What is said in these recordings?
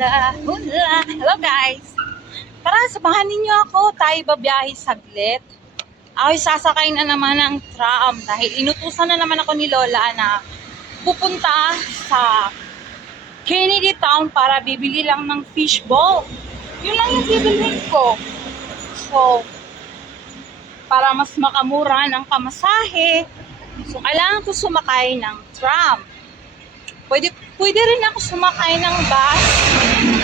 hula, hula. Hello guys! Tara, samahan ninyo ako. Tayo babiyahe saglit. Ako'y sasakay na naman ng tram dahil inutusan na naman ako ni Lola na pupunta sa Kennedy Town para bibili lang ng fishball. Yun lang yung bibilhin ko. So, para mas makamura ng pamasahe, so kailangan ko sumakay ng tram. Pwede rin ako sumakay ng bus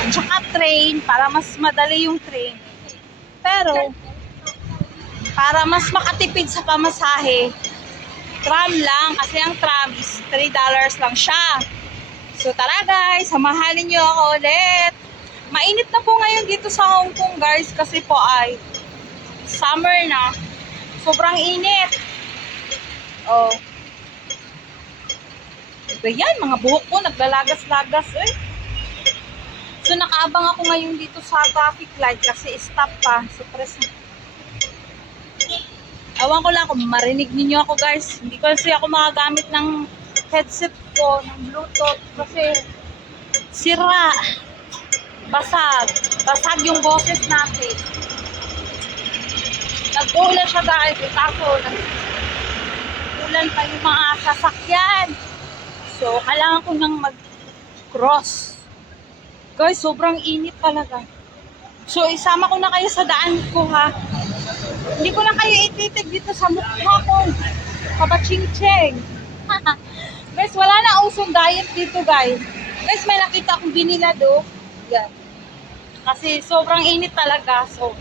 at saka train para mas madali yung train. Pero, para mas makatipid sa pamasahe, tram lang kasi ang tram is $3 lang siya. So tara guys, samahalin nyo ako ulit. Mainit na po ngayon dito sa Hong Kong guys kasi po ay summer na. Sobrang init. Oh. Ito yan, mga buhok ko naglalagas-lagas eh. So nakaabang ako ngayon dito sa traffic light kasi stop pa. So press na. Awan ko lang kung marinig ninyo ako guys. Hindi kasi ako makagamit ng headset ko, ng Bluetooth kasi sira. Basag yung boses natin. Nag-ulan siya guys. Kaso nag-ulan pa yung mga sasakyan. So, kailangan ko nang mag-cross. Guys, sobrang init talaga. So, isama ko na kayo sa daan ko, ha. Hindi ko na kayo ititig dito sa mukha ko. Kabaching-cheng. Guys, wala na usong diet dito, guys. Guys, may nakita akong binilado. Yan. Kasi sobrang init talaga. So,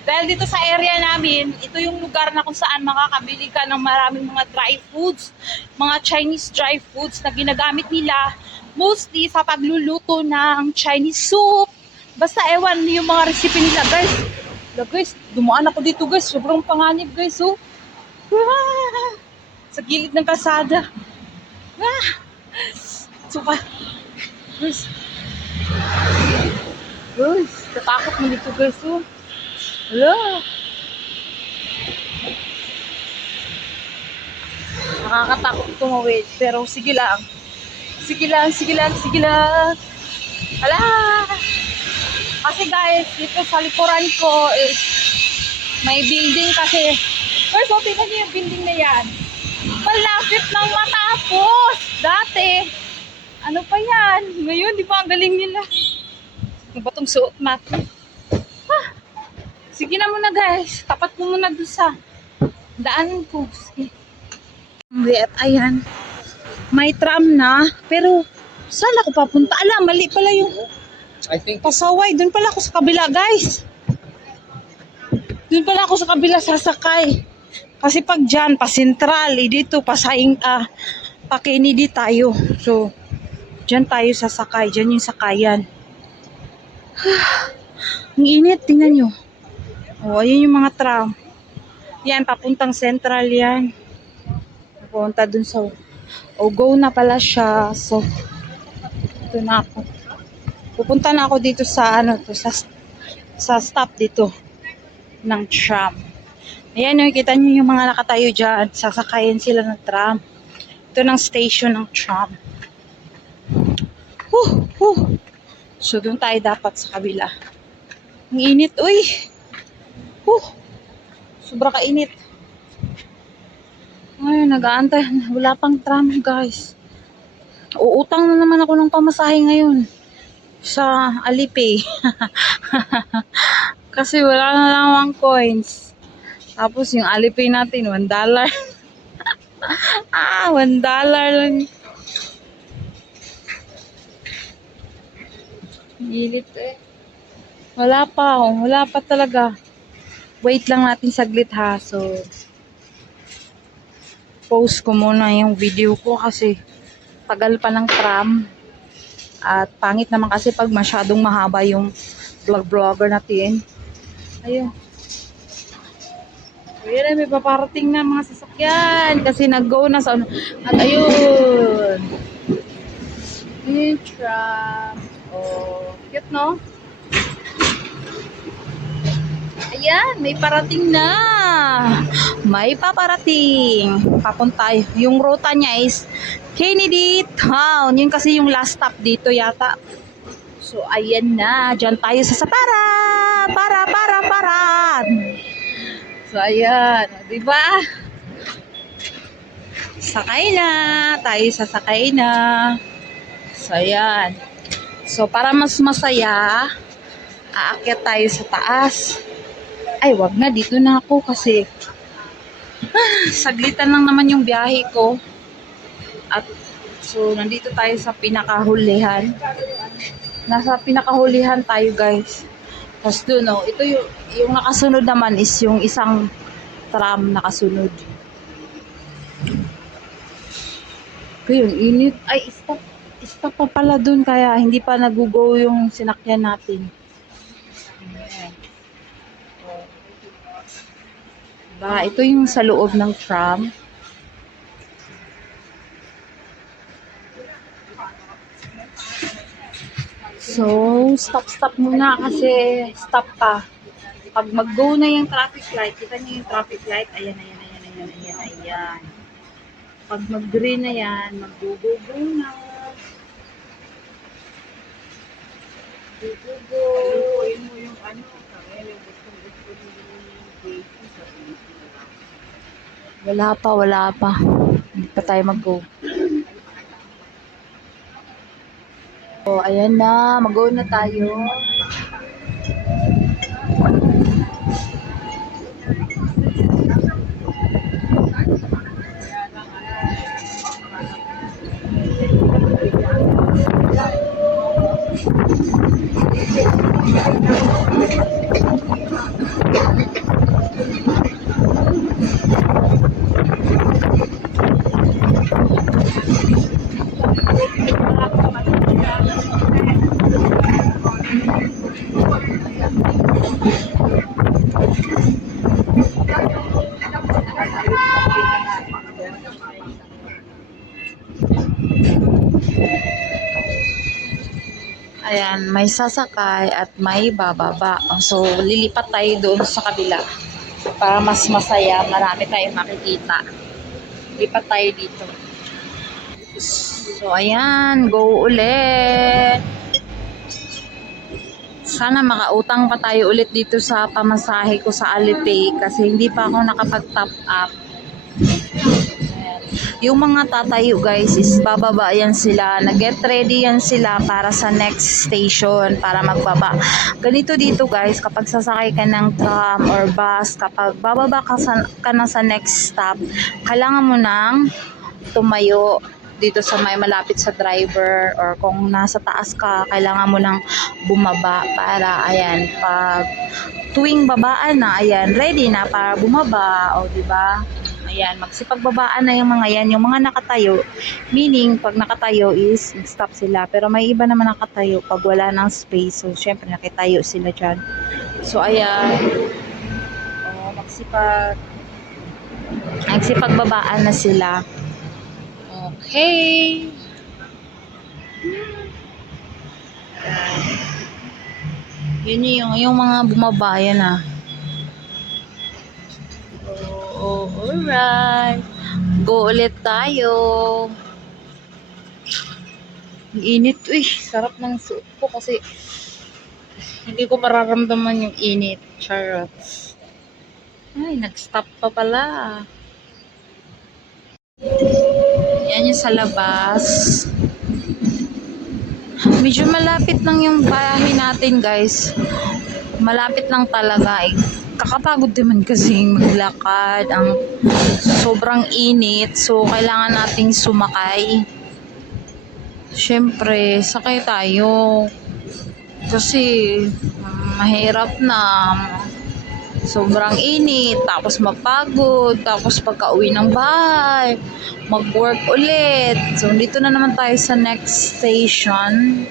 dahil dito sa area namin, ito yung lugar na kung saan makakabili ka ng maraming mga dry foods, mga Chinese dry foods na ginagamit nila mostly sa pagluluto ng Chinese soup. Basta ewan yung mga recipe nila guys. Guys, dumaan ako dito guys. Sobrang panganib guys. Oh. Sa gilid ng kalsada. Suka. Guys. Guys, tatakot mo dito guys. Oh. Hello. Nakakatakot tumawid. Pero sige lang. Sige lang. Hala. Kasi guys, dito sa likuran ko is may building kasi. First, tingnan niyo yung building na yan. Malapit lang matapos. Dati. Ano pa yan? Ngayon, di ba ang galing nila? Ano ba itong suot natin? Sige na muna guys, tapat ko muna doon sa daanan ko. Sige. At ayan, may tram na, pero saan ako papunta? Ala, mali pala yung pasaway. Doon pala ako sa kabila guys. Doon pala ako sa kabila sasakay. Kasi pag dyan, pa sentral, dito, pa Kennedy tayo. So, dyan tayo sasakay, dyan yung sakayan. Ang init, tingnan nyo. Oh, ayun yung mga tram. Yan, papuntang Central yan. Papunta dun sa... Oh, go na pala siya. So, ito na ako. Pupunta na ako dito sa, sa stop dito ng tram. Ayan, nakikita nyo yung mga nakatayo dyan. Sasakayin sila ng tram. Ito ng station ng tram. So, dun tayo dapat sa kabila. Ang init, uy! Sobra kainit. Ay, nag-aantay. Wala pang tram, guys. Uutang na naman ako ng pamasahe ngayon sa Alipay. Kasi wala na lang coins. Tapos yung Alipay natin, $1. $1 lang. Gilit eh. Wala pa talaga. Wait lang natin saglit ha. So, post ko muna yung video ko kasi tagal pa ng tram. At pangit naman kasi pag masyadong mahaba yung vlogger natin. Ayun. Ayun, may paparating na mga sasakyan. Kasi nag-go na sa... At ayun. Yung tram. Oh, cute no? Ayan, may parating na. May paparating. Papunta. Yung ruta niya is Kennedy Town. Yun kasi yung last stop dito yata. So, ayan na. Diyan tayo sa Sapara! Para! So, ayan. Diba? Sakay na. Tayo sasakay na. So, ayan. So, para mas masaya, aakyat tayo sa taas. Ay, wag na. Dito na ako kasi saglitan lang naman yung biyahe ko. At so, nandito tayo sa pinakahulihan. Nasa pinakahulihan tayo, guys. Tapos doon, no, ito yung nakasunod naman is yung isang tram nakasunod. Yun, init. Ay, stop pa pala doon kaya hindi pa nag-go yung sinakyan natin. Ayan. Diba, ito yung sa loob ng tram. So, stop muna kasi stop pa. Pag mag-go na yung traffic light, kita niyo yung traffic light, ayan. Pag mag-green na yan, mag-go na. Go. Lutuin mo yung ano, kaya yung gusto ni Casey sa Wala pa. Hindi pa tayo mag-go. So, ayan na. Mag-go na tayo. Ayan, may sasakay at may bababa. So, lilipat tayo doon sa kabila para mas masaya. Marami tayong makikita. Lipat tayo dito. So, ayan, go ulit. Sana makautang pa tayo ulit dito sa pamasahe ko sa Alipay kasi hindi pa ako nakapag-top up. Yung mga tatayo guys is bababa yan sila, nag-get ready yan sila para sa next station para magbaba. Ganito dito guys, kapag sasakay ka ng tram or bus, kapag bababa ka na sa next stop, kailangan mo nang tumayo dito sa may malapit sa driver, or kung nasa taas ka, kailangan mo nang bumaba para ayan, pag tuwing babaan na, ayan, ready na para bumaba, o di ba? Ayan, magsipagbabaan na yung mga yan, yung mga nakatayo, meaning pag nakatayo is stop sila, pero may iba naman nakatayo pag wala ng space, so syempre nakitayo sila dyan. So ayan, magsipagbabaan na sila. Okay. Yun yung mga bumaba, yan ah. Alright. Go ulit tayo. Ang init. Uy, sarap ng suot ko kasi hindi ko mararamdaman yung init. Charot. Ay, nag-stop pa pala. Yan yung sa labas. Medyo malapit lang yung bahay natin, guys. Malapit lang talaga. Kakapagod naman kasi maglakad. Ang sobrang init. So, kailangan nating sumakay. Siyempre, sakay tayo. Kasi, mahirap na. Sobrang init, tapos mapagod, tapos pagka-uwi ng bahay, mag-work ulit. So, dito na naman tayo sa next station.